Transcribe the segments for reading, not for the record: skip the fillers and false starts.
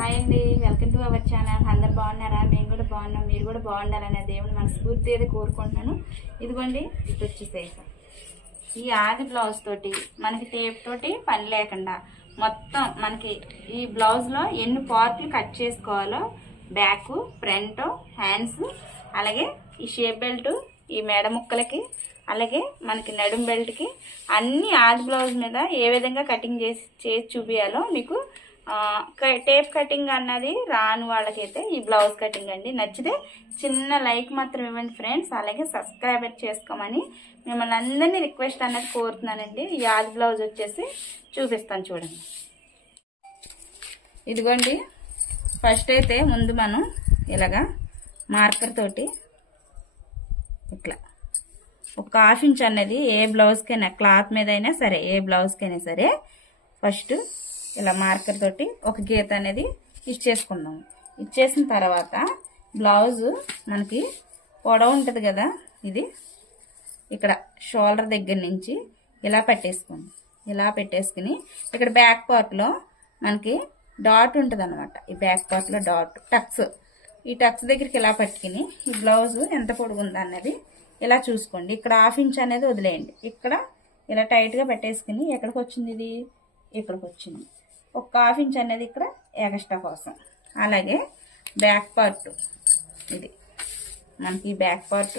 Hi అండి, welcome to our channel. అందరు బాగున్నారా? మేము కూడా బాగున్నాం. మీరు కూడా బాగుండాలనే దేవుని మనస్ఫూర్తి అయితే కోరుకుంటున్నాను. ఇదిగోండి, ఇది వచ్చేసేసి ఈ ఆది బ్లౌజ్ తోటి మనకి టేప్ తోటి పని లేకుండా మొత్తం మనకి ఈ బ్లౌజ్లో ఎన్ని పార్ట్లు కట్ చేసుకోవాలో బ్యాక్, ఫ్రంట్, హ్యాండ్స్, అలాగే ఈ షేప్ బెల్ట్, ఈ మెడ ముక్కలకి, అలాగే మనకి నడుం బెల్ట్కి అన్ని ఆది బ్లౌజ్ మీద ఏ విధంగా కటింగ్ చేసి చూపించాలో మీకు టేప్ కటింగ్ అన్నది రాని వాళ్ళకైతే ఈ బ్లౌజ్ కటింగ్ అండి. నచ్చితే చిన్న లైక్ మాత్రం ఇవ్వండి ఫ్రెండ్స్, అలాగే సబ్స్క్రైబ్ చేసుకోమని మిమ్మల్ని అందరినీ రిక్వెస్ట్ అన్నది కోరుతున్నానండి. ఈ ఆది బ్లౌజ్ వచ్చేసి చూపిస్తాను చూడండి. ఇదిగోండి, ఫస్ట్ అయితే ముందు మనం ఇలాగా మార్కర్ తోటి ఇట్లా ఒక హాఫ్ ఇంచ్ అనేది ఏ బ్లౌజ్కైనా, క్లాత్ మీద అయినా సరే, ఏ బ్లౌజ్కైనా సరే ఫస్ట్ ఇలా మార్కర్ తోటి ఒక గీత అనేది ఇచ్చేసుకుందాం. ఇచ్చేసిన తర్వాత బ్లౌజ్ మనకి పొడవు ఉంటుంది కదా, ఇది ఇక్కడ షోల్డర్ దగ్గర నుంచి ఇలా పెట్టేసుకోండి. ఇలా పెట్టేసుకుని ఇక్కడ బ్యాక్ పార్ట్లో మనకి డాట్ ఉంటుంది అనమాట. ఈ బ్యాక్ పార్ట్లో డాట్ టక్స్, ఈ టక్స్ దగ్గరికి ఇలా పట్టుకుని ఈ బ్లౌజ్ ఎంత పొడుగు ఉందా అన్నది ఇలా చూసుకోండి. ఇక్కడ హాఫ్ ఇంచ్ అనేది వదిలేయండి. ఇక్కడ ఇలా టైట్గా పెట్టేసుకుని ఎక్కడికి వచ్చింది, ఇది ఇక్కడికి వచ్చింది. ఒక హాఫ్ ఇంచ్ అనేది ఇక్కడ ఎక్స్ట్రా కోసం. అలాగే బ్యాక్ పార్ట్, ఇది మనకి బ్యాక్ పార్ట్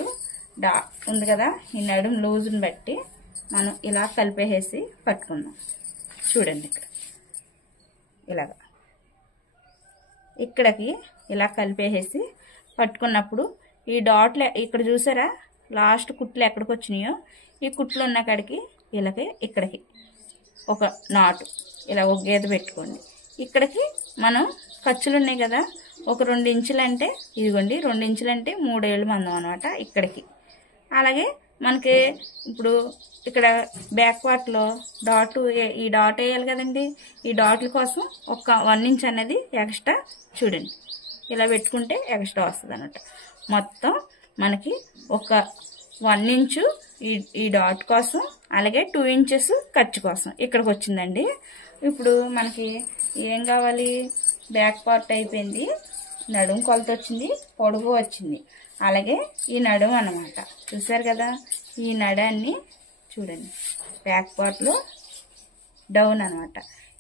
ఉంది కదా, ఈ నడుం లూజ్ని బట్టి మనం ఇలా కలిపేసి పట్టుకుందాం. చూడండి, ఇక్కడ ఇలాగా ఇక్కడికి ఇలా కలిపేసి పట్టుకున్నప్పుడు ఈ డాట్లు ఇక్కడ చూసారా, లాస్ట్ కుట్లు ఎక్కడికి వచ్చినాయో ఈ కుట్లు ఉన్న కాడికి ఇలాగే ఇక్కడికి ఒక నాటు ఇలా ఒక గీత పెట్టుకోండి. ఇక్కడికి మనం ఖర్చులు ఉన్నాయి కదా, ఒక 2 ఇంచులు అంటే ఇదిగోండి, 2 ఇంచులు అంటే 3 ఏళ్ళు మందం అనమాట ఇక్కడికి. అలాగే మనకి ఇప్పుడు ఇక్కడ బ్యాక్ పార్ట్లో డాట్, ఈ డాట్ వేయాలి కదండి, ఈ డాట్ల కోసం ఒక 1 ఇంచ్ అనేది ఎక్స్ట్రా చూడండి ఇలా పెట్టుకుంటే ఎక్స్ట్రా వస్తుంది అనమాట. మొత్తం మనకి ఒక 1 ఇంచు ఈ డాట్ కోసం, అలాగే 2 ఇంచెస్ ఖర్చు కోసం ఇక్కడికి వచ్చిందండి. ఇప్పుడు మనకి ఏం కావాలి, బ్యాక్ పార్ట్ అయిపోయింది, నడుం కొలత వచ్చింది, పొడుగు వచ్చింది, అలాగే ఈ నడుం అన్నమాట. చూసారు కదా, ఈ నడాన్ని చూడండి, బ్యాక్ పార్ట్లో డౌన్ అనమాట.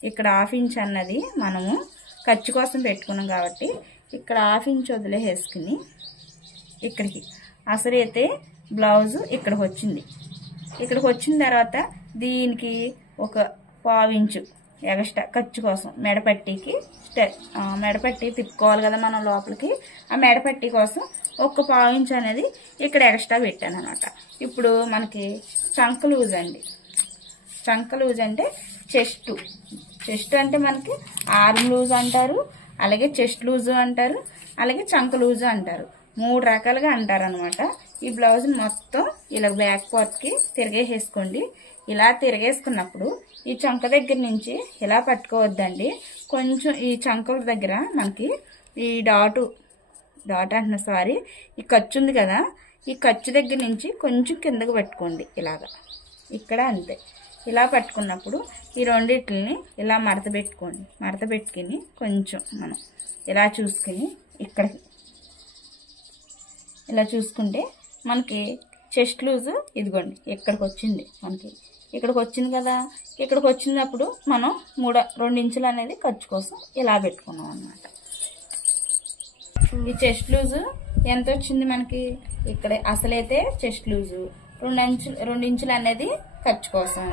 ఇక్కడ హాఫ్ ఇంచ్ అన్నది మనము ఖర్చు కోసం పెట్టుకున్నాం కాబట్టి ఇక్కడ హాఫ్ ఇంచ్ వదిలేసుకుని ఇక్కడికి అసలు అయితే బ్లౌజ్ ఇక్కడికి వచ్చింది. ఇక్కడికి వచ్చిన తర్వాత దీనికి ఒక 1/4 ఇంచు ఎక్స్ట్రా ఖర్చు కోసం మెడపట్టికి మెడపట్టి తిప్పుకోవాలి కదా మనం లోపలికి. ఆ మెడపట్టి కోసం ఒక 1/4 ఇంచ్ అనేది ఇక్కడ ఎక్స్ట్రా పెట్టాను అనమాట. ఇప్పుడు మనకి చంక లూజ్ అండి. చంక లూజ్ అంటే చెస్ట్ అంటే మనకి ఆర్మ్ లూజ్ అంటారు, అలాగే చెస్ట్ లూజు అంటారు, అలాగే చంక లూజు అంటారు. 3 రకాలుగా అంటారు అనమాట. ఈ బ్లౌజ్ మొత్తం ఇలా బ్యాక్ పార్ట్కి తిరిగేసుకోండి. ఇలా తిరిగేసుకున్నప్పుడు ఈ చంక దగ్గర నుంచి ఇలా పట్టుకోవద్దండి. కొంచెం ఈ చంకల దగ్గర మనకి ఈ డాట్ అంటున్నా, సారీ, ఈ ఖర్చు ఉంది కదా, ఈ ఖర్చు దగ్గర నుంచి కొంచెం కిందకు పెట్టుకోండి. ఇలాగా ఇక్కడ అంతే. ఇలా పట్టుకున్నప్పుడు ఈ రెండిటిని ఇలా మడత పెట్టుకోండి. మడత పెట్టుకుని కొంచెం మనం ఇలా చూసుకుని ఇక్కడికి ఇలా చూసుకుంటే మనకి చెస్ట్ లూజ్ ఇదిగోండి ఇక్కడికి వచ్చింది. మనకి ఇక్కడికి వచ్చింది కదా, ఇక్కడికి వచ్చినప్పుడు మనం 2 ఇంచులు అనేది ఖర్చు కోసం ఇలా పెట్టుకున్నాం అన్నమాట. ఈ చెస్ట్ లూజ్ ఎంత వచ్చింది మనకి, ఇక్కడ అసలైతే చెస్ట్ లూజు 2 ఇంచులు అనేది ఖర్చు కోసం.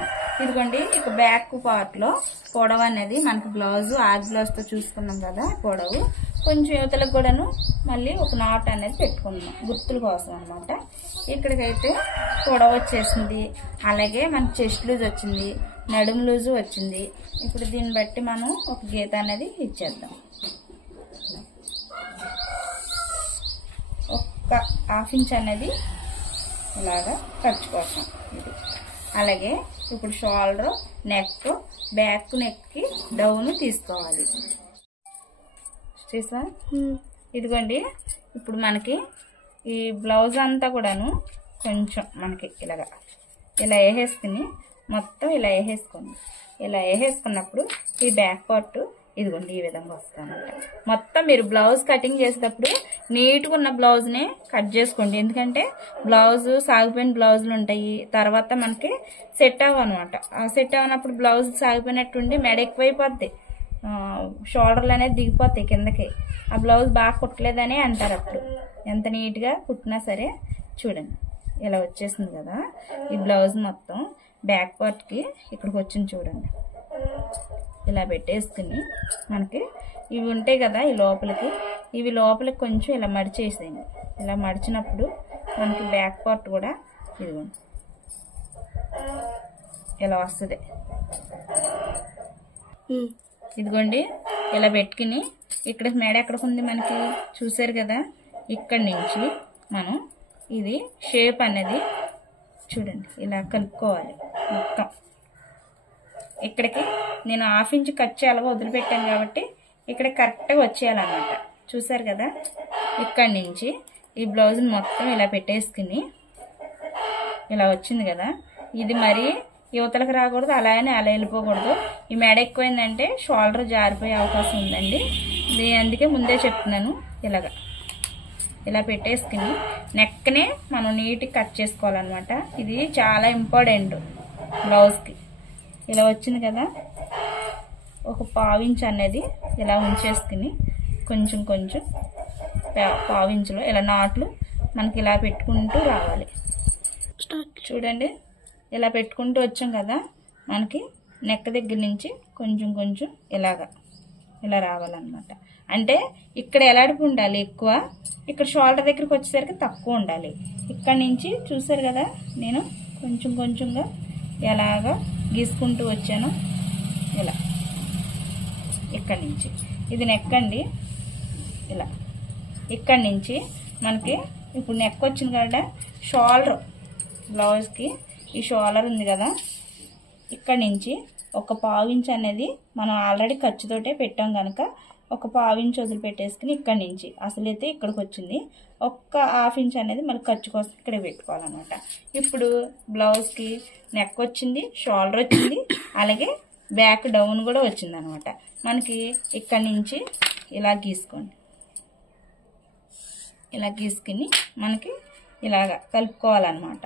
ఇదిగోండి, ఇక బ్యాక్ పార్ట్లో పొడవు అనేది మనకి బ్లౌజ్ ఆది బ్లౌజ్తో చూసుకున్నాం కదా, పొడవు కొంచెం యువతలకు కూడాను మళ్ళీ ఒక నాట్ అనేది పెట్టుకున్నాం గుర్తుల కోసం అనమాట. ఇక్కడికైతే పొడవు వచ్చేసింది, అలాగే మనకి చెస్ట్ లూజ్ వచ్చింది, నడుము లూజు వచ్చింది. ఇప్పుడు దీన్ని బట్టి మనం ఒక గీత అనేది ఇచ్చేద్దాం. ఒక హాఫ్ ఇంచ్ అనేది ఇలాగా ఖర్చు కోసం ఇది. అలాగే ఇప్పుడు షోల్డర్, నెక్, బ్యాక్ నెక్కి డౌన్ తీసుకోవాలి. చూసా, ఇదిగోండి, ఇప్పుడు మనకి ఈ బ్లౌజ్ అంతా కూడాను కొంచెం మనకి ఇలా వేసేసుకుని మొత్తం ఇలా వేసేసుకోండి. ఇలా వేసేసుకున్నప్పుడు ఈ బ్యాక్ పార్ట్ ఇదిగోండి ఈ విధంగా వస్తామన్నమాట. మొత్తం మీరు బ్లౌజ్ కటింగ్ చేసేటప్పుడు నీట్గా ఉన్న బ్లౌజ్నే కట్ చేసుకోండి. ఎందుకంటే బ్లౌజ్ సాగిపోయిన బ్లౌజులు ఉంటాయి, తర్వాత మనకి సెట్ అవ్వనమాట. సెట్ అవ్వనప్పుడు బ్లౌజ్ సాగిపోయినట్టుండి మెడ ఎక్కువైపోద్ది, షోల్డర్లు అనేది దిగిపోతాయి కిందకి. ఆ బ్లౌజ్ బాగా కుట్టలేదని అంటారు. అప్పుడు ఎంత నీట్గా కుట్టినా సరే. చూడండి ఇలా వచ్చేసింది కదా ఈ బ్లౌజ్ మొత్తం. బ్యాక్ పార్ట్కి ఇక్కడికి వచ్చింది చూడండి. ఇలా పెట్టేసుకుని మనకి ఇవి ఉంటాయి కదా ఈ లోపలికి, ఇవి లోపలికి కొంచెం ఇలా మడిచేసేయండి. ఇలా మడిచినప్పుడు మనకి బ్యాక్ పార్ట్ కూడా ఇదిగోండి ఇలా వస్తుంది. ఇదిగోండి ఇలా పెట్టుకుని ఇక్కడ మెడ ఎక్కడికి ఉంది మనకి చూసారు కదా, ఇక్కడి నుంచి మనం ఇది షేప్ అనేది చూడండి ఇలా కలుపుకోవాలి మొత్తం. ఇక్కడికి నేను 1/2 ఇంచ్ కట్ చేయాలిగా వదిలిపెట్టాను కాబట్టి ఇక్కడ కరెక్ట్గా వచ్చేయాలన్నమాట. చూసారు కదా, ఇక్కడి నుంచి ఈ బ్లౌజ్ని మొత్తం ఇలా పెట్టేసుకుని ఇలా వచ్చింది కదా, ఇది మరి యువతలకు రాకూడదు, అలాగనే అలా వెళ్ళిపోకూడదు. ఈ మెడ ఎక్కువైందంటే షోల్డర్ జారిపోయే అవకాశం ఉందండి. అందుకే ముందే చెప్తున్నాను. ఇలా పెట్టేసుకుని నెక్నే మనం నీట్గా కట్ చేసుకోవాలన్నమాట. ఇది చాలా ఇంపార్టెంట్ బ్లౌజ్కి. ఇలా వచ్చింది కదా, ఒక 1/2 ఇంచ్ అనేది ఇలా ఉంచేసుకుని కొంచెం కొంచెం 1/2 ఇంచులో ఇలా నాట్లు మనకి ఇలా పెట్టుకుంటూ రావాలి. చూడండి ఇలా పెట్టుకుంటూ వచ్చాం కదా, మనకి నెక్ దగ్గర నుంచి కొంచెం కొంచెం ఇలా రావాలన్నమాట. అంటే ఇక్కడ ఎలాడిపు ఉండాలి ఎక్కువ, ఇక్కడ షోల్డర్ దగ్గరికి వచ్చేసరికి తక్కువ ఉండాలి. ఇక్కడ నుంచి చూసారు కదా, నేను కొంచెం కొంచెంగా ఎలాగా గీసుకుంటూ వచ్చాను. ఇలా ఇక్కడి నుంచి ఇది నెక్ అండి. ఇలా ఇక్కడి నుంచి మనకి ఇప్పుడు నెక్ వచ్చింది కదా, షోల్డర్ బ్లౌజ్కి ఈ షోల్డర్ ఉంది కదా, ఇక్కడి నుంచి ఒక 1/2 ఇంచ్ అనేది మనం ఆల్రెడీ ఖర్చుతోటే పెట్టాం కనుక ఒక 1/2 ఇంచ్ వదిలిపెట్టేసుకుని ఇక్కడి నుంచి అసలైతే ఇక్కడికి వచ్చింది, ఒక్క 1/2 ఇంచ్ అనేది మళ్ళీ ఖర్చు కోసం ఇక్కడ పెట్టుకోవాలన్నమాట. ఇప్పుడు బ్లౌజ్కి నెక్ వచ్చింది, షోల్డర్ వచ్చింది, అలాగే బ్యాక్ డౌన్ కూడా వచ్చింది అనమాట. మనకి ఇక్కడి నుంచి ఇలా గీసుకోండి. ఇలా గీసుకుని మనకి ఇలాగా కలుపుకోవాలన్నమాట.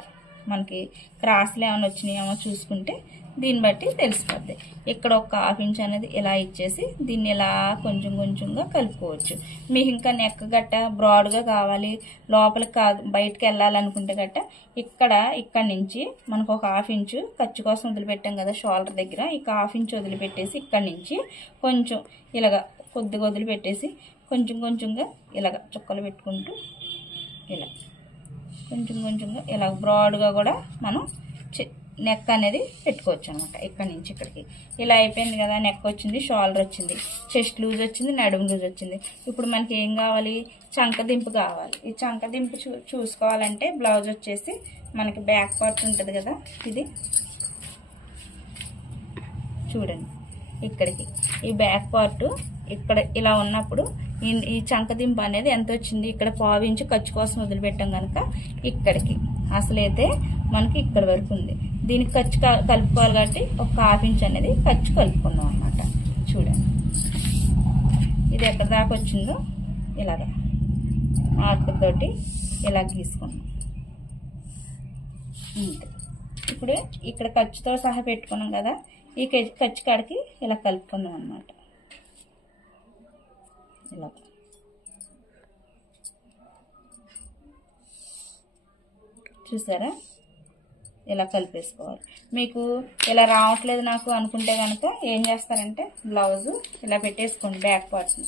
మనకి క్రాస్లు ఏమైనా వచ్చినాయేమో చూసుకుంటే దీన్ని బట్టి తెలిసిపోద్ది. ఇక్కడ ఒక 1/2 ఇంచ్ అనేది ఇలా ఇచ్చేసి దీన్ని ఇలా కొంచెం కొంచెంగా కలుపుకోవచ్చు. మీకు ఇంకా నెక్ గట్ట బ్రాడ్గా కావాలి, లోపలికి కాదు బయటకు వెళ్ళాలనుకుంటే గట్ట ఇక్కడి నుంచి మనకు ఒక 1/2 ఇంచు ఖర్చు కోసం వదిలిపెట్టాం కదా షోల్డర్ దగ్గర, ఇక 1/2 ఇంచ్ వదిలిపెట్టేసి ఇక్కడి నుంచి కొంచెం ఇలాగా కొద్దిగా వదిలిపెట్టేసి కొంచెం కొంచెంగా ఇలాగ చుక్కలు పెట్టుకుంటూ ఇలా కొంచెం కొంచెంగా ఇలా బ్రాడ్గా కూడా మనం నెక్ అనేది పెట్టుకోవచ్చు అనమాట. ఇక్కడి నుంచి ఇక్కడికి ఇలా అయిపోయింది కదా, నెక్ వచ్చింది, షోల్డర్ వచ్చింది, చెస్ట్ లూజ్ వచ్చింది, నడుము లూజ్ వచ్చింది. ఇప్పుడు మనకి ఏం కావాలి, చంకదింపు కావాలి. ఈ చంకదింపు చూసుకోవాలంటే బ్లౌజ్ వచ్చేసి మనకి బ్యాక్ పార్ట్ ఉంటుంది కదా, ఇది చూడండి ఇక్కడికి ఈ బ్యాక్ పార్ట్ ఇక్కడ ఇలా ఉన్నప్పుడు ఈ చంకదింపు అనేది ఎంత వచ్చింది, ఇక్కడ 1/2 ఇంచ్ ఖర్చు కోసం వదిలిపెట్టాం కనుక ఇక్కడికి అసలైతే మనకి ఇక్కడ వరకు ఉంది. దీనికి ఖర్చు కలుపుకోవాలి కాబట్టి ఒక 1/2 ఇంచ్ అనేది ఖర్చు కలుపుకున్నాం అన్నమాట. చూడండి ఇది ఎక్కడ దాకా వచ్చిందో ఇలాగా మార్కర్ తోటి ఇలా గీసుకున్నాం. ఇప్పుడు ఇక్కడ ఖర్చుతో సహా పెట్టుకున్నాం కదా, ఈ ఖర్చు కాడికి ఇలా కలుపుకుందాం అన్నమాట. ఇలా చూసారా, ఇలా కలిపేసుకోవాలి. మీకు ఇలా రావట్లేదు నాకు అనుకుంటే కనుక ఏం చేస్తారంటే బ్లౌజ్ ఇలా పెట్టేసుకోండి. బ్యాక్ పార్ట్ని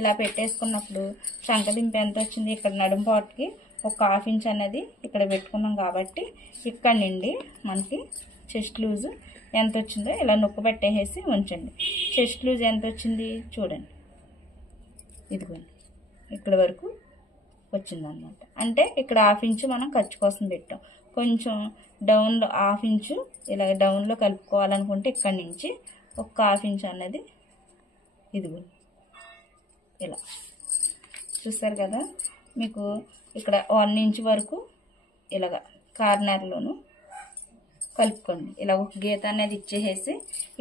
ఇలా పెట్టేసుకున్నప్పుడు చంకదింపు ఎంత వచ్చింది, ఇక్కడ నడుము పార్ట్కి ఒక 1/2 ఇంచ్ అనేది ఇక్కడ పెట్టుకున్నాం కాబట్టి ఇక్కడ నుండి మనకి చెస్ట్ లూజ్ ఎంత వచ్చిందో ఇలా నొక్కు పెట్టేసి ఉంచండి. చెస్ట్ లూజ్ ఎంత వచ్చింది చూడండి, ఇదిగోండి ఇక్కడ వరకు వచ్చిందనమాట. అంటే ఇక్కడ 1/2 ఇంచ్ మనం ఖర్చు కోసం పెట్టాం. కొంచెం డౌన్లో 1/2 ఇంచు ఇలా డౌన్లో కలుపుకోవాలనుకుంటే ఇక్కడి నుంచి ఒక 1/2 ఇంచ్ అనేది ఇదిగోండి ఇలా చూస్తారు కదా, మీకు ఇక్కడ 1 ఇంచ్ వరకు ఇలాగ కార్నర్లోను కలుపుకోండి. ఇలా ఒక గీత అనేది ఇచ్చేసేసి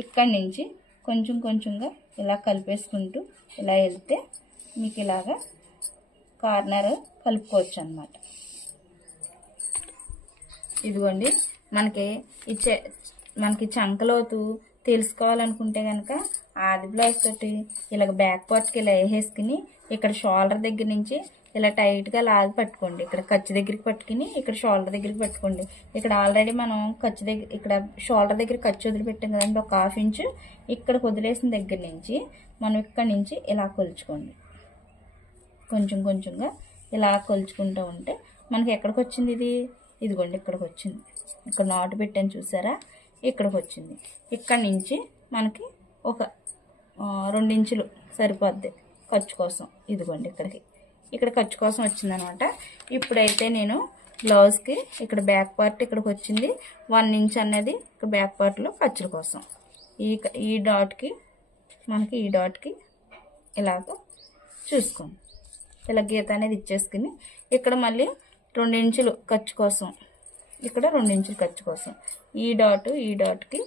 ఇక్కడి నుంచి కొంచెం కొంచెంగా ఇలా కలిపేసుకుంటూ ఇలా వెళ్తే మీకు ఇలాగా కార్నర్ కలుపుకోవచ్చు అన్నమాట. ఇదిగోండి మనకి చంకలోతు తెలుసుకోవాలనుకుంటే కనుక ఆది బ్లౌజ్ తోటి ఇలాగ బ్యాక్ పార్ట్కి ఇలా వేసేసుకుని ఇక్కడ షోల్డర్ దగ్గర నుంచి ఇలా టైట్గా లాగి పట్టుకోండి. ఇక్కడ ఖర్చు దగ్గరికి పట్టుకుని ఇక్కడ షోల్డర్ దగ్గరికి పట్టుకోండి. ఇక్కడ ఆల్రెడీ మనం ఖర్చు దగ్గర ఇక్కడ షోల్డర్ దగ్గర ఖర్చు వదిలిపెట్టాం కదండి, ఒక 1/2 ఇంచు ఇక్కడ వదిలేసిన దగ్గర నుంచి మనం ఇక్కడ నుంచి ఇలా కొలుచుకోండి. కొంచెం కొంచెంగా ఇలా కొలుచుకుంటూ ఉంటే మనకి ఎక్కడికి వచ్చింది ఇది? ఇదిగోండి ఇక్కడికి వచ్చింది. ఇక్కడ నాటు పెట్టాను చూసారా, ఇక్కడికి వచ్చింది. ఇక్కడ నుంచి మనకి ఒక 2 ఇంచులు సరిపోద్ది ఖర్చు కోసం. ఇదిగోండి ఇక్కడ ఖర్చు కోసం వచ్చిందనమాట. ఇప్పుడైతే నేను బ్లౌజ్కి ఇక్కడ బ్యాక్ పార్ట్ ఇక్కడికి వచ్చింది, 1 ఇంచ్ అనేది ఇక్కడ బ్యాక్ పార్ట్లో ఖర్చుల కోసం. ఈ డాట్కి మనకి ఈ డాట్కి ఇలాగ చూసుకోండి, ఇలా గీత అనేది ఇచ్చేసుకుని ఇక్కడ మళ్ళీ 2 ఇంచులు ఖర్చు కోసం, ఇక్కడ 2 ఇంచులు ఖర్చు కోసం ఈ డాట్కి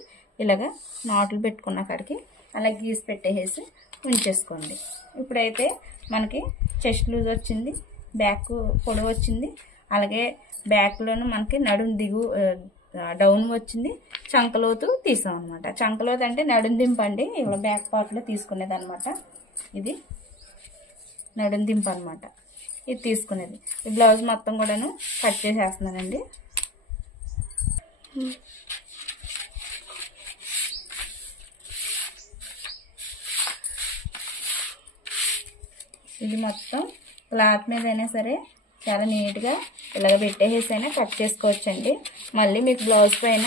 ఇలాగ నాట్లు పెట్టుకున్న కాడికి అలా గీసి పెట్టేసి ఉంచేసుకోండి. ఇప్పుడైతే మనకి చెస్ట్ లూజ్ వచ్చింది, బ్యాక్ పొడవు వచ్చింది, అలాగే బ్యాక్లోనూ మనకి నడుము డౌన్ వచ్చింది, చంకలోతు తీసాం అనమాట. చంకలోతు అంటే నడుం దింపండి, ఇలా బ్యాక్ పార్ట్లో తీసుకునేది అనమాట. ఇది నడుం దింపు అనమాట, ఇది తీసుకునేది. ఈ బ్లౌజ్ మొత్తం కూడాను కట్ చేసేస్తున్నానండి. ఇది మొత్తం క్లాత్ మీద అయినా సరే చాలా నీట్గా ఇలాగ పెట్టేసైనా కట్ చేసుకోవచ్చండి. మళ్ళీ మీకు బ్లౌజ్ పైన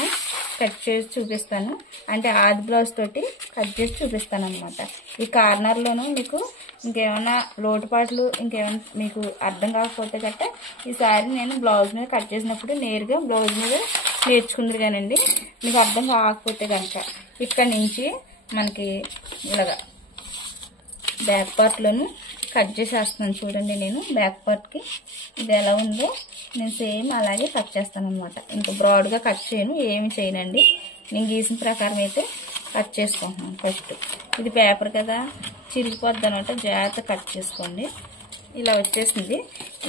కట్ చేసి చూపిస్తాను, అంటే ఆది బ్లౌజ్ తోటి కట్ చేసి చూపిస్తాను అనమాట. ఈ కార్నర్లోనూ మీకు ఇంకేమైనా లోటుపాట్లు ఇంకేమైనా మీకు అర్థం కాకపోతే గట్ట ఈసారి నేను బ్లౌజ్ మీద కట్ చేసినప్పుడు నేరుగా బ్లౌజ్ మీద నేర్చుకుందరు కానండి. మీకు అర్థం కాకపోతే కనుక ఇక్కడ నుంచి మనకి ఇలాగా బ్యాక్ పార్ట్లోను కట్ చేసేస్తున్నాను చూడండి. నేను బ్యాక్ పార్ట్కి ఇది ఎలా ఉందో నేను సేమ్ అలాగే కట్ చేస్తాను అనమాట. ఇంకా బ్రాడ్గా కట్ చేయను, ఏమి చేయనండి. నేను గీసిన ప్రకారం అయితే కట్ చేసుకుంటున్నాను. ఫస్ట్ ఇది పేపర్ కదా, చిరిగిపోద్ది అనమాట, జాగ్రత్త కట్ చేసుకోండి. ఇలా వచ్చేసింది.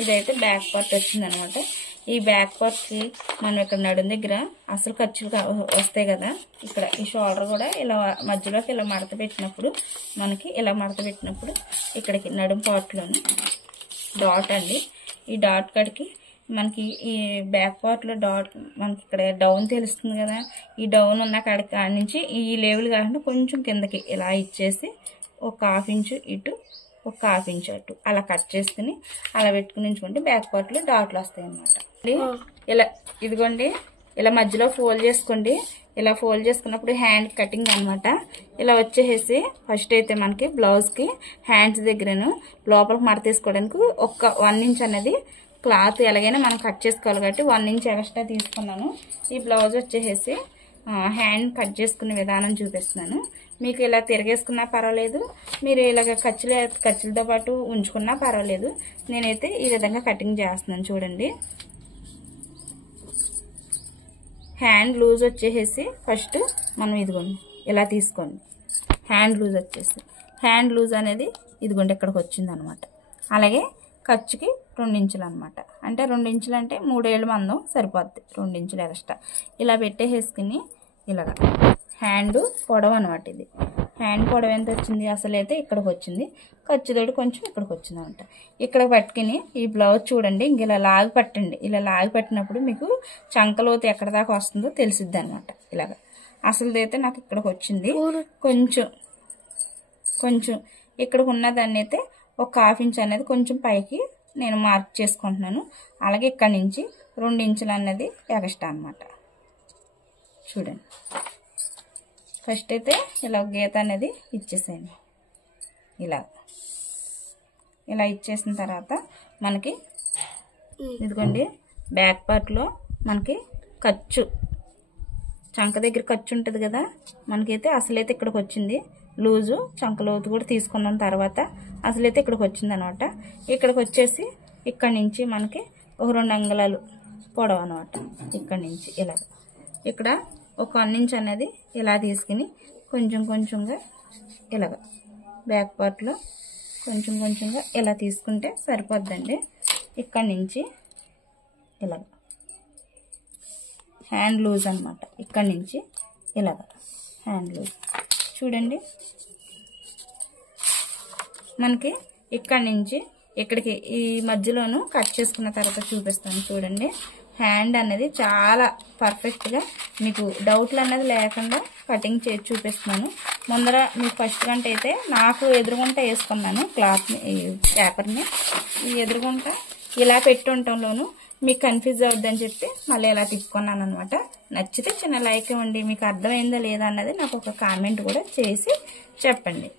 ఇదైతే బ్యాక్ పార్ట్ వచ్చింది అనమాట. ఈ బ్యాక్ పార్ట్కి మనం ఇక్కడ నడుం దగ్గర అసలు ఖర్చులు వస్తాయి కదా, ఇక్కడ ఈ షోల్డర్ కూడా ఇలా మధ్యలోకి ఇలా మడత పెట్టినప్పుడు మనకి ఇలా మడత పెట్టినప్పుడు ఇక్కడికి నడుం పార్ట్లోని డాట్ అండి. ఈ డాట్ కాడికి మనకి ఈ బ్యాక్ పార్ట్లో డాట్ మనకి ఇక్కడ డౌన్ తెలుస్తుంది కదా, ఈ డౌన్ ఉన్న కాడికి నుంచి ఈ లెవెల్ కాకుండా కొంచెం కిందకి ఇలా ఇచ్చేసి ఒక 1/2 ఇంచు ఇటు ఒక 1/2 ఇంచు అటు అలా కట్ చేసుకుని అలా పెట్టుకుని ఉంచుకుంటే బ్యాక్ పార్ట్లో డాట్లు వస్తాయి అన్నమాట. ఇలా ఇదిగోండి ఇలా మధ్యలో ఫోల్డ్ చేసుకోండి. ఇలా ఫోల్డ్ చేసుకున్నప్పుడు హ్యాండ్ కటింగ్ అనమాట. ఇలా వచ్చేసి ఫస్ట్ అయితే మనకి బ్లౌజ్కి హ్యాండ్స్ దగ్గరను లోపలికి మడత తీసుకోవడానికి ఒక 1 ఇంచ్ అనేది క్లాత్ ఎలాగైనా మనం కట్ చేసుకోవాలి కాబట్టి 1 ఇంచ్ ఎక్స్ట్రా తీసుకున్నాను. ఈ బ్లౌజ్ వచ్చేసి హ్యాండ్ కట్ చేసుకునే విధానం చూపిస్తున్నాను. మీకు ఇలా తిరగేసుకున్నా పర్వాలేదు, మీరు ఇలాగ ఖర్చులతో పాటు ఉంచుకున్నా పర్వాలేదు. నేనైతే ఈ విధంగా కటింగ్ చేస్తున్నాను చూడండి. హ్యాండ్ లూజ్ వచ్చేసి ఫస్ట్ మనం ఇదిగోండి ఇలా తీసుకోండి. హ్యాండ్ లూజ్ వచ్చేసి హ్యాండ్ లూజ్ అనేది ఇదిగోండి ఇక్కడికి వచ్చింది అనమాట. అలాగే ఖర్చుకి 2 ఇంచులు అనమాట. అంటే 2 ఇంచులు అంటే 3 ఏళ్ళ మందం సరిపోద్ది, 2 ఇంచులు ఎక్స్ట్రా ఇలా పెట్టేసుకుని ఇలాగ హ్యాండ్ పొడవు అనమాట. ఇది హ్యాండ్ పొడవు ఎంత వచ్చింది అసలు అయితే ఇక్కడికి వచ్చింది, ఖర్చుతోటి కొంచెం ఇక్కడికి వచ్చింది అనమాట. ఇక్కడ పట్టుకుని ఈ బ్లౌజ్ చూడండి ఇంక ఇలా లాగి పట్టండి. ఇలా లాగి పట్టినప్పుడు మీకు చంకలోతు ఎక్కడ దాకా వస్తుందో తెలిసిద్ది అనమాట. ఇలాగ అసలుదైతే నాకు ఇక్కడికి వచ్చింది, కొంచెం ఇక్కడికి ఉన్నదాన్ని అయితే ఒక 1/2 ఇంచ్ అనేది కొంచెం పైకి నేను మార్క్ చేసుకుంటున్నాను. అలాగే ఇక్కడ నుంచి 2 ఇంచులు అన్నది ఎక్స్ట్రా అనమాట. చూడండి ఫస్ట్ అయితే ఇలా గీత అనేది ఇచ్చేసేయండి. ఇలా ఇచ్చేసిన తర్వాత మనకి ఇదిగోండి బ్యాక్ పార్ట్లో మనకి ఖర్చు చంక దగ్గర ఖర్చు ఉంటుంది కదా, మనకైతే అసలైతే ఇక్కడికి వచ్చింది. లూజు చంకలోతు కూడా తీసుకున్న తర్వాత అసలైతే ఇక్కడికి వచ్చింది అనమాట. ఇక్కడికి వచ్చేసి ఇక్కడి నుంచి మనకి ఒక 2 అంగుళాలు పొడవు అనమాట. ఇక్కడి నుంచి ఇలా ఇక్కడ ఒక 1 ఇంచ్ అనేది ఇలా తీసుకుని కొంచెం కొంచెంగా ఇలాగ బ్యాక్ పార్ట్లో కొంచెం కొంచెంగా ఇలా తీసుకుంటే సరిపోద్దండి. ఇక్కడ నుంచి ఇలాగ హ్యాండ్ లూజ్ అన్నమాట. ఇక్కడ నుంచి ఇలాగ హ్యాండ్ లూజ్ చూడండి. మనకి ఇక్కడ నుంచి ఇక్కడికి ఈ మధ్యలోను కట్ చేసుకున్న తర్వాత చూపిస్తాను చూడండి. హ్యాండ్ అనేది చాలా పర్ఫెక్ట్గా మీకు డౌట్లు అన్నది లేకుండా కటింగ్ చేసి చూపిస్తున్నాను. ముందర మీకు ఫస్ట్ గంట అయితే నాకు ఎదురుగుంట వేసుకున్నాను క్లాత్ని, పేపర్ని. ఈ ఎదురుగుంట ఇలా పెట్టి ఉండటంలోను మీకు కన్ఫ్యూజ్ అవుద్దని చెప్పి మళ్ళీ ఇలా తిప్పుకున్నాను అనమాట. నచ్చితే చిన్న లైక్ ఇవ్వండి. మీకు అర్థమైందా లేదా అన్నది నాకు ఒక కామెంట్ కూడా చేసి చెప్పండి.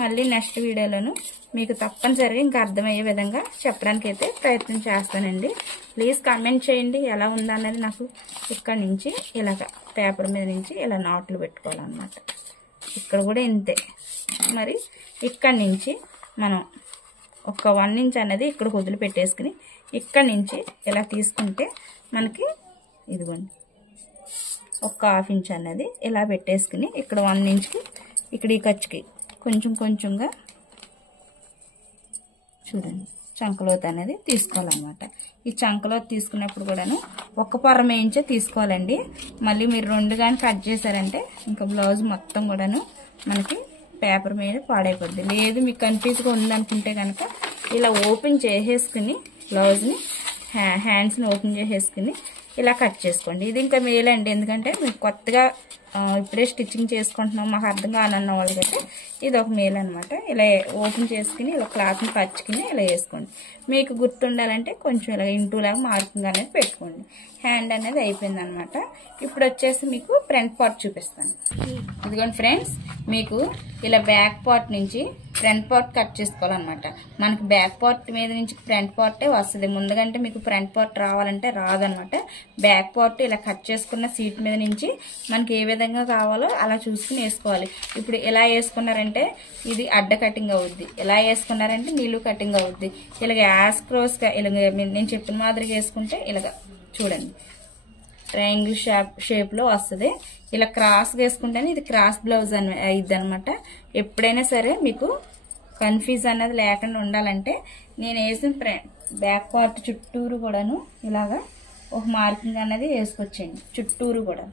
మళ్ళీ నెక్స్ట్ వీడియోలోను మీకు తప్పనిసరిగా ఇంకా అర్థమయ్యే విధంగా చెప్పడానికి అయితే ప్రయత్నం చేస్తానండి. ప్లీజ్ కామెంట్ చేయండి ఎలా ఉందా అన్నది. నాకు ఇక్కడ నుంచి ఇలాగ పేపర్ మీద నుంచి ఇలా నాట్లు పెట్టుకోవాలన్నమాట. ఇక్కడ కూడా ఇంతే. మరి ఇక్కడ నుంచి మనం ఒక 1 ఇంచ్ అనేది ఇక్కడ వదిలిపెట్టేసుకుని ఇక్కడ నుంచి ఇలా తీసుకుంటే మనకి ఇదిగోండి ఒక 1/2 ఇంచ్ అనేది ఇలా పెట్టేసుకుని ఇక్కడ 1 ఇంచ్కి ఇక్కడ ఈ ఖర్చుకి కొంచెం కొంచెంగా చూడండి చంకలోత్ అనేది తీసుకోవాలన్నమాట. ఈ చంకలోత్ తీసుకున్నప్పుడు కూడాను ఒక పొర మేయించే తీసుకోవాలండి. మళ్ళీ మీరు 2 కానీ కట్ చేశారంటే ఇంకా బ్లౌజ్ మొత్తం కూడాను మనకి పేపర్ మీద పాడైపోద్ది. లేదు మీకు కన్ఫ్యూజ్గా ఉందనుకుంటే కనుక ఇలా ఓపెన్ చేసేసుకుని బ్లౌజ్ని హ్యాండ్స్ని ఓపెన్ చేసేసుకుని ఇలా కట్ చేసుకోండి. ఇది ఇంకా మేలండి. ఎందుకంటే మీకు కొత్తగా ఇప్పుడే స్టిచ్చింగ్ చేసుకుంటున్నాం మాకు అర్థం కానన్న వాళ్ళకైతే ఇది ఒక మేల్ అనమాట. ఇలా ఓపెన్ చేసుకుని ఇలా క్లాత్ని పరుచుకుని ఇలా వేసుకోండి. మీకు గుర్తుండాలంటే కొంచెం ఇలా ఇంటూలాగా మార్కింగ్ అనేది పెట్టుకోండి. హ్యాండ్ అనేది అయిపోయింది అనమాట. ఇప్పుడు వచ్చేసి మీకు ఫ్రంట్ పార్ట్ చూపిస్తాను. ఇదిగోండి ఫ్రెండ్స్, మీకు ఇలా బ్యాక్ పార్ట్ నుంచి ఫ్రంట్ పార్ట్ కట్ చేసుకోవాలన్నమాట. మనకి బ్యాక్ పార్ట్ మీద నుంచి ఫ్రంట్ పార్టే వస్తుంది. ముందుకంటే మీకు ఫ్రంట్ పార్ట్ రావాలంటే రాదనమాట. బ్యాక్ పార్ట్ ఇలా కట్ చేసుకున్న సీట్ మీద నుంచి మనకి ఏ విధంగా కావాలో అలా చూసుకుని వేసుకోవాలి. ఇప్పుడు ఇలా వేసుకున్నారంటే ఇది అడ్డ కటింగ్ అవుద్ది, ఇలా వేసుకున్నారంటే నీళ్ళు కటింగ్ అవుద్ది. ఇలాగ యాస్ క్రోస్గా ఇలాగ నేను చెప్పిన మాదిరిగా వేసుకుంటే ఇలాగ చూడండి ట్రయాంగిల్ షేప్లో వస్తుంది. ఇలా క్రాస్గా వేసుకుంటేనే ఇది క్రాస్ బ్లౌజ్ అయింది అనమాట. ఎప్పుడైనా సరే మీకు కన్ఫ్యూజ్ అన్నది లేకుండా ఉండాలంటే నేను వేసిన బ్యాక్ పార్ట్ చుట్టూరు కూడాను ఇలాగా ఒక మార్కింగ్ అనేది వేసుకొచ్చేయండి. చుట్టూరు కూడా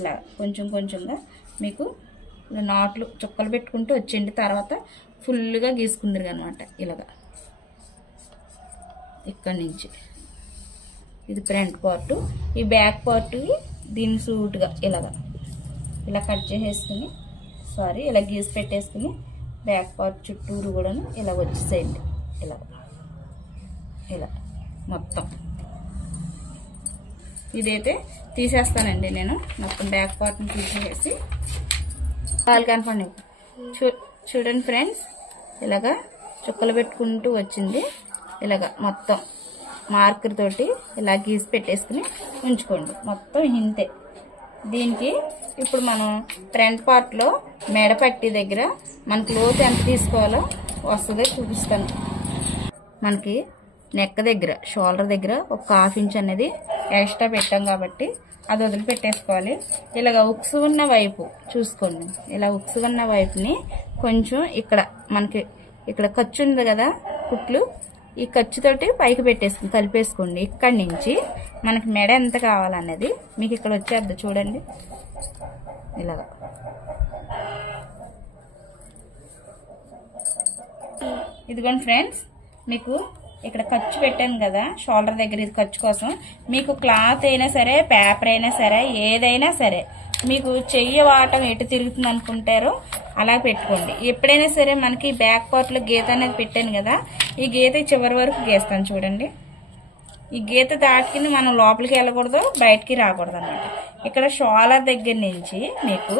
ఇలా కొంచెం కొంచెంగా మీకు ఇలా నాట్లు చుక్కలు పెట్టుకుంటూ వచ్చేయండి. తర్వాత ఫుల్గా గీసుకుందరు అనమాట. ఇలాగా ఇక్కడ నుంచి ఇది ఫ్రంట్ పార్ట్, ఈ బ్యాక్ పార్ట్ దీన్ని సూట్గా ఇలాగా ఇలా కట్ చేసేసుకుని ఇలా గీసి పెట్టేసుకుని బ్యాక్ పార్ట్ చుట్టూరు కూడాను ఇలా వచ్చేసేయండి. ఇలా మొత్తం ఇదైతే తీసేస్తానండి నేను. మొత్తం బ్యాక్ పార్ట్ని తీసేసి కాలు కనపండి. చూడండి ఫ్రెండ్స్, ఇలాగా చుక్కలు పెట్టుకుంటూ వచ్చింది. ఇలాగా మొత్తం మార్కర్ తోటి ఇలా గీసి పెట్టేసుకుని ఉంచుకోండి. మొత్తం ఇంతే. దీనికి ఇప్పుడు మనం ఫ్రంట్ పార్ట్లో మెడపట్టి దగ్గర మనకి లోతు ఎంత తీసుకోవాలో వస్తుందో చూపిస్తాను. మనకి నెక్ దగ్గర షోల్డర్ దగ్గర ఒక 1/2 ఇంచ్ అనేది ఎక్స్ట్రా పెట్టాం కాబట్టి అది వదిలిపెట్టేసుకోవాలి. ఇలాగ ఉక్సు ఉన్న వైపు చూసుకోండి. ఇలా ఉక్సు ఉన్న వైపుని కొంచెం ఇక్కడ మనకి ఇక్కడ ఖర్చు ఉంది కదా కుట్లు, ఈ ఖర్చుతోటి పైకి పెట్టేసుకుని కలిపేసుకోండి. ఇక్కడి నుంచి మనకి మెడ ఎంత కావాలన్నది మీకు ఇక్కడ వచ్చేద్ది చూడండి. ఇలాగా ఇదిగోండి ఫ్రెండ్స్, మీకు ఇక్కడ ఖర్చు పెట్టాను కదా షోల్డర్ దగ్గర, ఇది ఖర్చు కోసం. మీకు క్లాత్ అయినా సరే పేపర్ అయినా సరే ఏదైనా సరే మీకు చెయ్యి వాటం ఎటు తిరుగుతుంది అనుకుంటారో అలా పెట్టుకోండి. ఎప్పుడైనా సరే మనకి బ్యాక్ పార్ట్లో గీత అనేది పెట్టాను కదా, ఈ గీత చివరి వరకు గీస్తాను చూడండి. ఈ గీత దాటుకుని మనం లోపలికి వెళ్ళకూడదు, బయటికి రాకూడదు అన్నమాట. ఇక్కడ షోల్డర్ దగ్గర నుంచి మీకు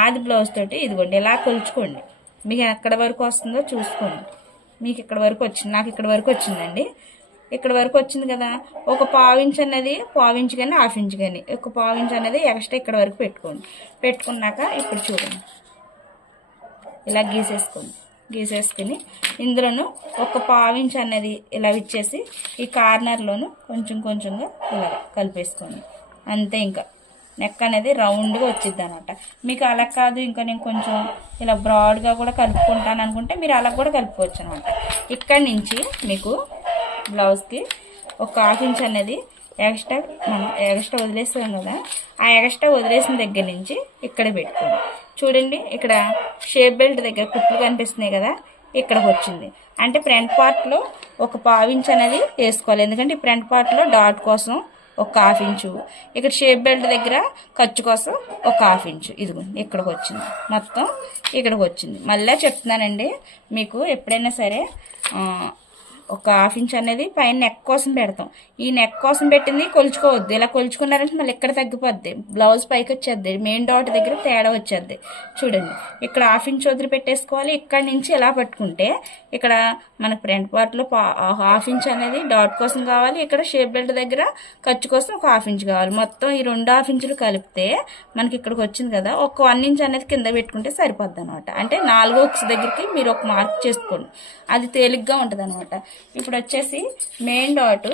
ఆది బ్లౌజ్ తోటి ఇదిగోండి ఇలా కొలుచుకోండి. మీకు ఎక్కడ వరకు వస్తుందో చూసుకోండి. మీకు ఇక్కడ వరకు వచ్చింది, నాకు ఇక్కడ వరకు వచ్చిందండి. ఇక్కడ వరకు వచ్చింది కదా, ఒక 1/4 ఇంచ్ అనేది 1/4 ఇంచ్ కానీ 1/2 ఇంచ్ కానీ ఒక 1/4 ఇంచ్ అనేది ఎక్స్ట్రా ఇక్కడ వరకు పెట్టుకోండి. పెట్టుకున్నాక ఇప్పుడు చూడండి ఇలా గీసేసుకుని ఇందులోను ఒక 1/4 ఇంచ్ అనేది ఇలా ఇచ్చేసి ఈ కార్నర్లోను కొంచెం కొంచెంగా ఇలా కలిపేసుకోండి. అంతే. ఇంకా నెక్ అనేది రౌండ్గా వచ్చింది అనమాట. మీకు అలా కాదు ఇంకా నేను కొంచెం ఇలా బ్రాడ్గా కూడా కలుపుకుంటాను అనుకుంటే మీరు అలా కూడా కలుపుకోవచ్చు అనమాట. ఇక్కడి నుంచి మీకు బ్లౌజ్కి ఒక 1/2 ఇంచ్ అనేది ఎక్స్ట్రా వదిలేస్తాం కదా, ఆ ఎక్స్ట్రా వదిలేసిన దగ్గర నుంచి ఇక్కడ పెట్టుకోండి. చూడండి, ఇక్కడ షేప్ బెల్ట్ దగ్గర కుట్లు కనిపిస్తున్నాయి కదా, ఇక్కడికి వచ్చింది. అంటే ఫ్రంట్ పార్ట్లో ఒక 1/2 ఇంచ్ అనేది వేసుకోవాలి. ఎందుకంటే ఈ ఫ్రంట్ పార్ట్లో డాట్ కోసం ఒక 1/2 ఇంచు, ఇక్కడ షేప్ బెల్ట్ దగ్గర ఖర్చు కోసం ఒక 1/2 ఇంచు. ఇదిగో ఇక్కడికి వచ్చింది, మొత్తం ఇక్కడికి వచ్చింది. మళ్ళీ చెప్తున్నానండి, మీకు ఎప్పుడైనా సరే ఒక 1/2 ఇంచ్ అనేది పైన నెక్ కోసం పెడతాం. ఈ నెక్ కోసం పెట్టింది కొలుచుకోవద్దు. ఇలా కొలుచుకున్నారంటే మళ్ళీ ఇక్కడ తగ్గిపోద్ది, బ్లౌజ్ పైకి వచ్చేద్ది, మెయిన్ డాట్ దగ్గర తేడా వచ్చేద్ది. చూడండి, ఇక్కడ 1/2 ఇంచ్ వదిలి పెట్టేసుకోవాలి. ఇక్కడ నుంచి ఇలా పట్టుకుంటే ఇక్కడ మన ఫ్రంట్ పార్ట్లో 1/2 ఇంచ్ అనేది డాట్ కోసం కావాలి, ఇక్కడ షేప్ బెల్ట్ దగ్గర ఖర్చు కోసం ఒక 1/2 ఇంచ్ కావాలి. మొత్తం ఈ 2 1/2 ఇంచులు కలిపితే మనకి ఇక్కడికి వచ్చింది కదా, ఒక 1 ఇంచ్ అనేది కింద పెట్టుకుంటే సరిపోద్ది అనమాట. అంటే 4వ ఉక్స్ దగ్గరికి మీరు ఒక మార్క్ చేసుకోండి, అది తేలిగ్గా ఉంటుంది అనమాట. ఇప్పుడు వచ్చేసి మెయిన్ డాట్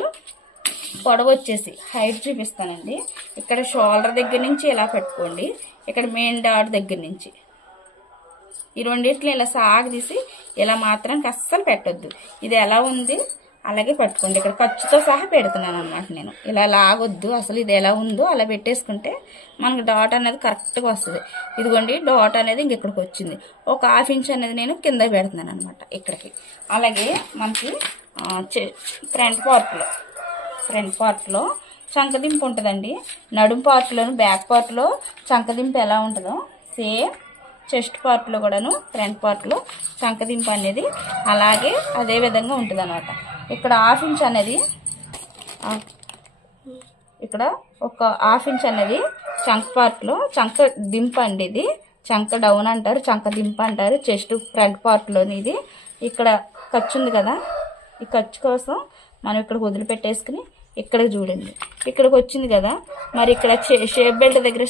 పొడవు వచ్చేసి హైట్ చూపిస్తానండి. ఇక్కడ షోల్డర్ దగ్గర నుంచి ఇలా పెట్టుకోండి, ఇక్కడ మెయిన్ డాట్ దగ్గర నుంచి ఈ రెండింటిని ఇలా సాగదీసి ఇలా మాత్రానికి అస్సలు పెట్టొద్దు. ఇది ఎలా ఉంది అలాగే పట్టుకోండి. ఇక్కడ ఖర్చుతో సహా పెడుతున్నాను అనమాట నేను. ఇలా లాగొద్దు, అసలు ఇది ఎలా ఉందో అలా పెట్టేసుకుంటే మనకు డాట్ అనేది కరెక్ట్గా వస్తుంది. ఇదిగోండి, డాట్ అనేది ఇక్కడికి వచ్చింది. ఒక 1/2 ఇంచ్ అనేది నేను కింద పెడుతున్నాను అనమాట ఇక్కడికి. అలాగే మనకి ఫ్రంట్ పార్ట్లో చంకదింపు ఉంటుందండి. నడుం పార్ట్లోను బ్యాక్ పార్ట్లో చంకదింపు ఎలా ఉంటుందో సేమ్ చెస్ట్ పార్ట్లో కూడాను ఫ్రంట్ పార్ట్లో చంకదింపు అనేది అలాగే అదే విధంగా ఉంటుంది అనమాట. ఇక్కడ 1/2 ఇంచ్ అనేది ఇక్కడ ఒక 1/2 ఇంచ్ అనేది చంక పార్ట్లో చంక దింపు అండి. ఇది చంక డౌన్ అంటారు, చంక దింపు అంటారు చెస్ట్ ఫ్రంట్ పార్ట్లోని. ఇది ఇక్కడ ఖర్చు ఉంది కదా, ఈ ఖర్చు కోసం మనం ఇక్కడ వదిలిపెట్టేసుకుని ఇక్కడ చూడండి, ఇక్కడికి వచ్చింది కదా. మరి ఇక్కడ షేప్ బెల్ట్ దగ్గర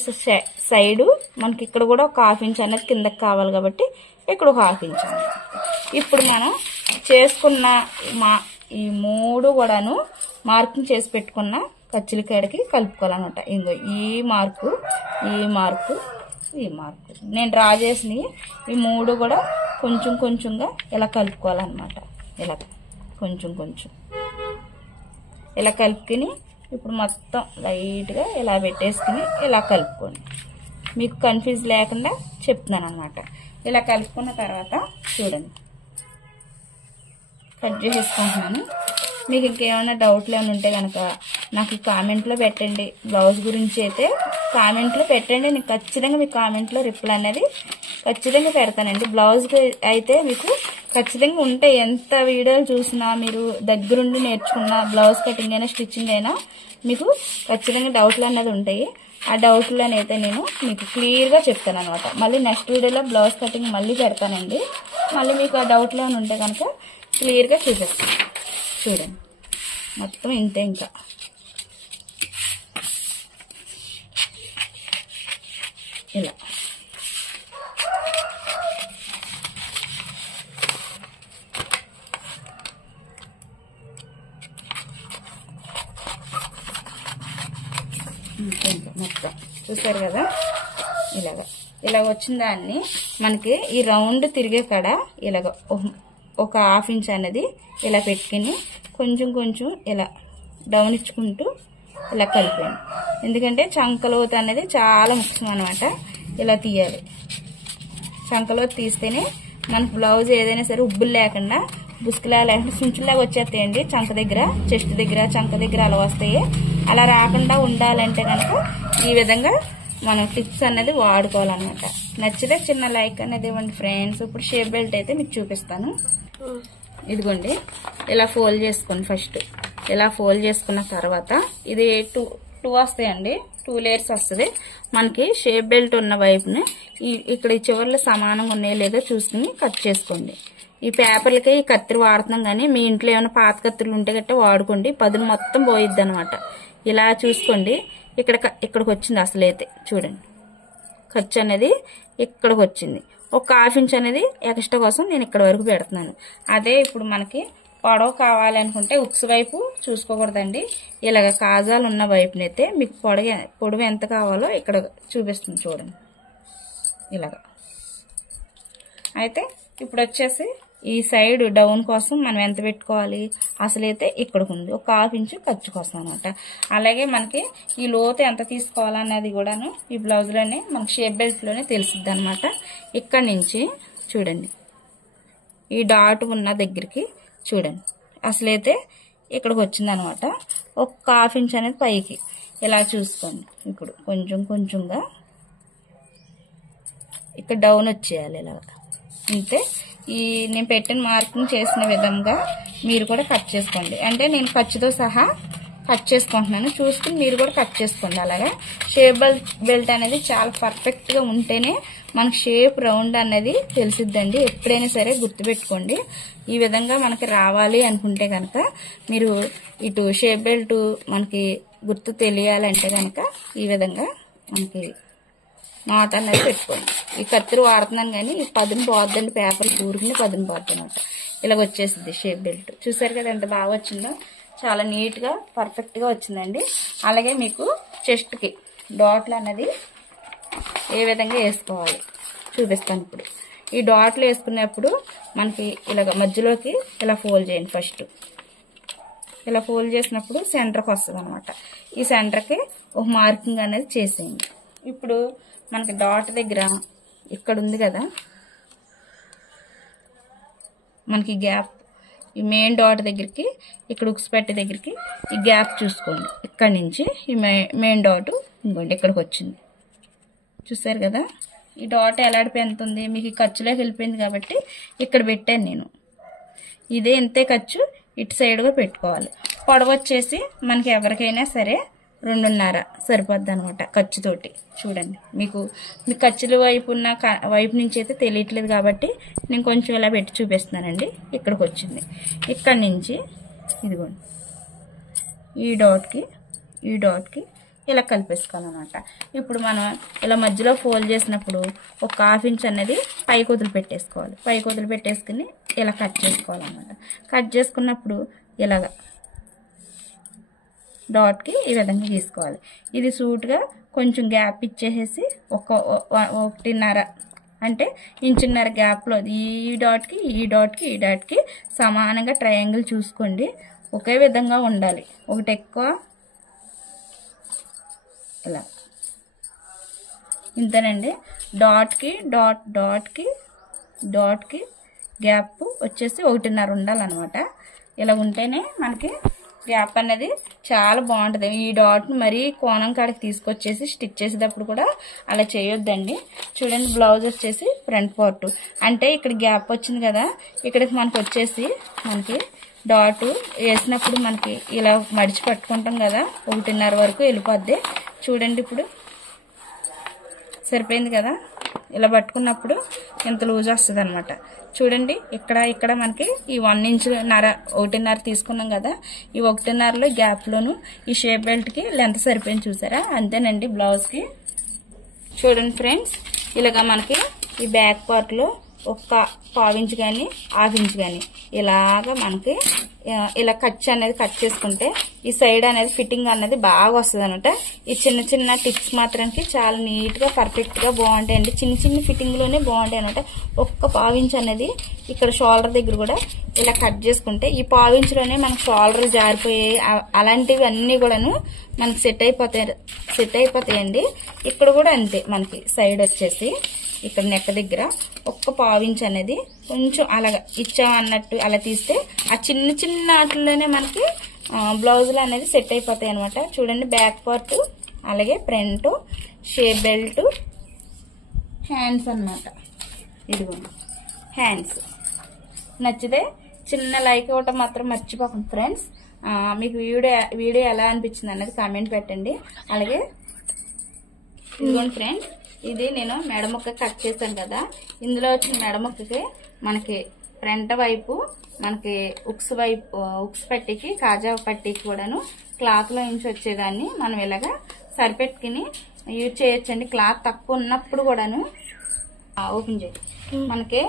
సైడు మనకి ఇక్కడ కూడా ఒక 1/2 ఇంచ్ అనేది కిందకి కావాలి కాబట్టి ఇక్కడ ఒక 1/2 ఇంచ్ అనేది. ఇప్పుడు మనం చేసుకున్న ఈ 3 కూడాను మార్కింగ్ చేసి పెట్టుకున్న ఖర్చుల కాడికి కలుపుకోవాలన్నమాట. ఇంకో ఈ మార్కు నేను డ్రా చేసినవి ఈ 3 కూడా కొంచెం కొంచెంగా ఇలా కలుపుకోవాలన్నమాట. ఇలా కొంచెం ఇలా కలుపుకుని ఇప్పుడు మొత్తం లైట్గా ఇలా పెట్టేసుకుని ఇలా కలుపుకోండి. మీకు కన్ఫ్యూజ్ లేకుండా చెప్తున్నాను అనమాట. ఇలా కలుపుకున్న తర్వాత చూడండి, కట్ చేసేసుకుంటున్నాను. మీకు ఇంకేమైనా డౌట్లు ఏమైనా ఉంటే కనుక నాకు కామెంట్లో పెట్టండి. బ్లౌజ్ గురించి అయితే కామెంట్లో పెట్టండి, నేను ఖచ్చితంగా మీ కామెంట్లో రిప్లై అనేది ఖచ్చితంగా పెడతానండి. బ్లౌజ్కి అయితే మీకు ఖచ్చితంగా ఉంటే ఎంత వీడియోలు చూసినా మీరు దగ్గరుండి నేర్చుకున్న బ్లౌజ్ కటింగ్ అయినా స్టిచ్చింగ్ అయినా మీకు ఖచ్చితంగా డౌట్లు అన్నది ఉంటాయి. ఆ డౌట్లను అయితే నేను మీకు క్లియర్గా చెప్తాను అనమాట. మళ్ళీ నెక్స్ట్ వీడియోలో బ్లౌజ్ కటింగ్ మళ్ళీ పెడతానండి. మళ్ళీ మీకు ఆ డౌట్లు ఏమైనా ఉంటే కనుక క్లియర్గా చూపిస్తాను. చూడండి, మొత్తం ఇంతే. ఇంకా ఇలా మొత్తం చూసారు కదా, ఇలాగ వచ్చిన దాన్ని మనకి ఈ రౌండ్ తిరిగే కాడ ఇలాగ ఒక 1/2 ఇంచ్ అనేది ఇలా పెట్టుకుని కొంచెం ఇలా డౌన్ ఇచ్చుకుంటూ ఇలా కలిపాను. ఎందుకంటే చంకలోతు అనేది చాలా ముఖ్యం అనమాట. ఇలా తీయాలి, చంకలోతు తీస్తేనే మనకు బ్లౌజ్ ఏదైనా సరే ఉబ్బులు లేకుండా బుస్కులా లేకుండా సించులాగా వచ్చేస్తాయండి. చంక దగ్గర చెస్ట్ దగ్గర చంక దగ్గర అలా వస్తాయి. అలా రాకుండా ఉండాలంటే కనుక ఈ విధంగా మనం టిప్స్ అనేది వాడుకోవాలన్నమాట. నచ్చితే చిన్న లైక్ అనేది ఇవ్వండి ఫ్రెండ్స్. ఇప్పుడు షేప్ బెల్ట్ అయితే మీకు చూపిస్తాను. ఇదిగోండి, ఇలా ఫోల్డ్ చేసుకోండి. ఫస్ట్ ఇలా ఫోల్డ్ చేసుకున్న తర్వాత ఇది టూ వస్తాయండి, 2 లేయర్స్ వస్తుంది మనకి. షేప్ బెల్ట్ ఉన్న వైపుని ఇక్కడ ఈ చివర్లో సమానంగా ఉన్నాయో లేదో చూసుకుని కట్ చేసుకోండి. ఈ పేపర్లకి ఈ కత్తిరి వాడుతున్నాం, కానీ మీ ఇంట్లో ఏమైనా పాత కత్తిరలు ఉంటే గట్రా వాడుకోండి, పదును మొత్తం పోయిద్ది అనమాట. ఇలా చూసుకోండి, ఇక్కడికి వచ్చింది అసలైతే. చూడండి, ఖర్చు అనేది ఇక్కడికి వచ్చింది. ఒక 1/2 ఇంచ్ అనేది ఎక్స్ట్రా కోసం నేను ఇక్కడ వరకు పెడుతున్నాను. అదే ఇప్పుడు మనకి పొడవు కావాలి అనుకుంటే ఉక్స్ వైపు చూసుకోకూడదండి. ఇలాగ కాజాలు ఉన్న వైపునైతే మీకు పొడవు ఎంత కావాలో ఇక్కడ చూపిస్తుంది చూడండి. ఇలాగ అయితే ఇప్పుడు వచ్చేసి ఈ సైడ్ డౌన్ కోసం మనం ఎంత పెట్టుకోవాలి, అసలైతే ఇక్కడికి ఉంది ఒక 1/2 ఇంచు ఖర్చు కోసం అనమాట. అలాగే మనకి ఈ లోతు ఎంత తీసుకోవాలన్నది కూడాను ఈ బ్లౌజ్లోనే మనకి షేప్ బెల్ట్లోనే తెలుస్తుంది అనమాట. ఇక్కడి నుంచి చూడండి ఈ డాట్ ఉన్న దగ్గరికి చూడండి అసలైతే ఇక్కడికి వచ్చింది అనమాట. ఒక 1/2 ఇంచ్ అనేది పైకి ఇలా చూసుకోండి. ఇప్పుడు కొంచెం కొంచెంగా ఇక్కడ డౌన్ వచ్చేయాలి ఇలాగ. అంతే ఈ నేను పెట్టిన మార్కింగ్ చేసిన విధంగా మీరు కూడా కట్ చేసుకోండి. అంటే నేను ఖర్చుతో సహా కట్ చేసుకుంటున్నాను, చూసుకుని మీరు కూడా కట్ చేసుకోండి. అలాగా షేప్ బెల్ట్ అనేది చాలా పర్ఫెక్ట్గా ఉంటేనే మనకి షేప్ రౌండ్ అనేది తెలిసిద్దండి. ఎప్పుడైనా సరే గుర్తుపెట్టుకోండి. ఈ విధంగా మనకి రావాలి అనుకుంటే కనుక మీరు ఇటు షేప్ బెల్ట్ మనకి గుర్తు తెలియాలంటే కనుక ఈ విధంగా మనకి నాట్ అనేది పెట్టుకోండి. ఈ కత్తిరి వాడుతున్నాను కానీ ఈ పదును పోద్దండి, పేపర్ కూరుకుని పదును పోద్ది అనమాట. ఇలాగ వచ్చేసింది షేప్ బెల్ట్. చూసారు కదా ఎంత బాగా వచ్చిందో, చాలా నీట్గా పర్ఫెక్ట్గా వచ్చిందండి. అలాగే మీకు చెస్ట్కి డాట్లు అన్నది ఏ విధంగా వేసుకోవాలి చూపిస్తాను. ఇప్పుడు ఈ డాట్లు వేసుకునేప్పుడు మనకి ఇలాగ మధ్యలోకి ఇలా ఫోల్డ్ చేయండి. ఫస్ట్ ఇలా ఫోల్డ్ చేసినప్పుడు సెంటర్కి వస్తుంది అనమాట. ఈ సెంటర్కి ఒక మార్కింగ్ అనేది చేసేయండి. ఇప్పుడు మనకి డాట్ దగ్గర ఇక్కడ ఉంది కదా మనకి గ్యాప్, ఈ మెయిన్ డాట్ దగ్గరికి ఇక్కడ ఉక్స్ పెట్టి దగ్గరికి ఈ గ్యాప్ చూసుకోండి. ఇక్కడ నుంచి ఈ మెయిన్ డాట్ ఇంకోండి ఇక్కడికి వచ్చింది. చూసారు కదా ఈ డాట్ ఎలాడిపోయి ఎంత ఉంది, మీకు ఈ ఖర్చులోకి వెళ్ళిపోయింది కాబట్టి ఇక్కడ పెట్టాను నేను. ఇదే ఇంతే ఖర్చు ఇటు సైడ్గా పెట్టుకోవాలి. పొడవు వచ్చేసి మనకి ఎవరికైనా సరే 2.5 సరిపోద్ది అనమాట ఖర్చుతోటి. చూడండి మీకు మీ ఖర్చుల వైపు నుంచి అయితే తెలియట్లేదు కాబట్టి నేను కొంచెం ఇలా పెట్టి చూపిస్తున్నానండి. ఇక్కడికి వచ్చింది. ఇక్కడ నుంచి ఇదిగోండి ఈ డాట్కి ఇలా కలిపేసుకోవాలన్నమాట. ఇప్పుడు మనం ఇలా మధ్యలో ఫోల్డ్ చేసినప్పుడు ఒక 1/2 ఇంచ్ అనేది పైకి వదిలిపెట్టేసుకోవాలి. పైకి వదిలిపెట్టేసుకుని ఇలా కట్ చేసుకోవాలన్నమాట. కట్ చేసుకున్నప్పుడు ఇలాగా డాట్కి ఈ విధంగా తీసుకోవాలి. ఇది సూట్గా కొంచెం గ్యాప్ ఇచ్చేసేసి 1.5 అంటే 1.5 ఇంచ్ గ్యాప్లో ఈ డాట్కి సమానంగా ట్రయాంగిల్ చూసుకోండి. ఒకే విధంగా ఉండాలి. ఒకటి ఎక్కువ ఇలా ఇంతేనండి. డాట్కి గ్యాప్ వచ్చేసి 1.5 ఉండాలన్నమాట. ఇలా ఉంటేనే మనకి గ్యాప్ అనేది చాలా బాగుంటుంది. ఈ డాట్ను మరీ కోణం కాడికి తీసుకొచ్చేసి స్టిచ్ చేసేటప్పుడు కూడా అలా చేయొద్దండి. చూడండి బ్లౌజ్ వచ్చేసి ఫ్రంట్ పార్ట్ అంటే ఇక్కడ గ్యాప్ వచ్చింది కదా, ఇక్కడికి మనకి వచ్చేసి మనకి డాట్ వేసినప్పుడు మనకి ఇలా మడిచి పట్టుకుంటాం కదా 1.5 వరకు వెళ్ళిపోద్ది. చూడండి ఇప్పుడు సరిపోయింది కదా. ఇలా పట్టుకున్నప్పుడు ఇంత లూజ్ వస్తుంది అనమాట. చూడండి ఇక్కడ మనకి ఈ 1.5 ఇంచ్ తీసుకున్నాం కదా, ఈ 1.5లో గ్యాప్లోను ఈ షేప్ బెల్ట్కి లెంత్ సరిపోయింది. చూసారా అంతేనండి బ్లౌజ్కి. చూడండి ఫ్రెండ్స్ ఇలాగా మనకి ఈ బ్యాక్ పార్ట్లో ఒక 1/4 ఇంచ్ కానీ 1/2 ఇంచ్ కానీ ఇలాగా మనకి ఇలా కట్ చేసుకుంటే ఈ సైడ్ అనేది ఫిట్టింగ్ అనేది బాగా వస్తుంది అనమాట. ఈ చిన్న టిప్స్ మాత్రానికి చాలా నీట్గా పర్ఫెక్ట్గా బాగుంటాయండి. చిన్న ఫిట్టింగ్లోనే బాగుంటాయి అనమాట. ఒక్క 1/2 ఇంచ్ అనేది ఇక్కడ షోల్డర్ దగ్గర కూడా ఇలా కట్ చేసుకుంటే ఈ 1/2 ఇంచ్లోనే మనకు షోల్డర్లు జారిపోయాయి అలాంటివి అన్నీ కూడాను మనకి సెట్ అయిపోతాయండి. ఇక్కడ కూడా అంతే. మనకి సైడ్ వచ్చేసి ఇక్కడ నెక్ దగ్గర ఒక్క 1/2 ఇంచ్ అనేది కొంచెం అలాగా ఇచ్చామన్నట్టు అలా తీస్తే ఆ చిన్న ఆటల్లోనే మనకి బ్లౌజులు అనేది సెట్ అయిపోతాయి అనమాట. చూడండి బ్యాక్ పార్ట్ అలాగే ఫ్రంట్ షేప్ బెల్ట్ హ్యాండ్స్ అన్నమాట. ఇదిగోండి హ్యాండ్స్. నచ్చితే చిన్న లైక్ ఇవ్వటం మాత్రం మర్చిపోకండి ఫ్రెండ్స్. మీకు వీడియో ఎలా అనిపించింది అన్నది కామెంట్ పెట్టండి. అలాగే ఇదిగోండి ఫ్రెండ్స్ ఇది నేను మెడ ముక్క కట్ చేశాను కదా, ఇందులో వచ్చిన మెడ ముక్కకి మనకి ఫ్రంట్ వైపు మనకి ఉక్స్ పట్టీకి కాజా పట్టీకి కూడాను క్లాత్లో నుంచి వచ్చేదాన్ని మనం ఇలాగా సరిపెట్టుకుని యూజ్ చేయొచ్చండి. క్లాత్ తక్కువ ఉన్నప్పుడు కూడాను ఓపెన్ చేయి మనకి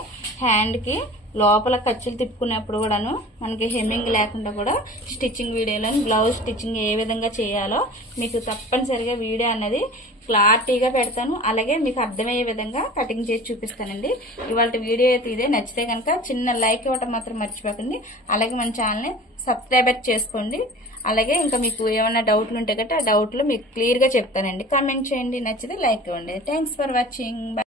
హ్యాండ్కి లోపల ఖర్చులు తిప్పుకునేప్పుడు కూడాను మనకి హెమ్మింగ్ లేకుండా కూడా స్టిచ్చింగ్ వీడియోలో బ్లౌజ్ స్టిచ్చింగ్ ఏ విధంగా చేయాలో మీకు తప్పనిసరిగా వీడియో అనేది క్లారిటీగా పెడతాను. అలాగే మీకు అర్థమయ్యే విధంగా కటింగ్ చేసి చూపిస్తానండి. ఇవాళ వీడియో అయితే ఇదే. నచ్చితే కనుక చిన్న లైక్ ఇవ్వటం మాత్రం మర్చిపోకండి. అలాగే మన ఛానల్ని సబ్స్క్రైబ్ చేసుకోండి. అలాగే ఇంకా మీకు ఏమైనా డౌట్లు ఉంటే గట్రా ఆ డౌట్లు మీకు క్లియర్గా చెప్తానండి. కామెంట్ చేయండి, నచ్చితే లైక్ ఇవ్వండి. Thanks for watching.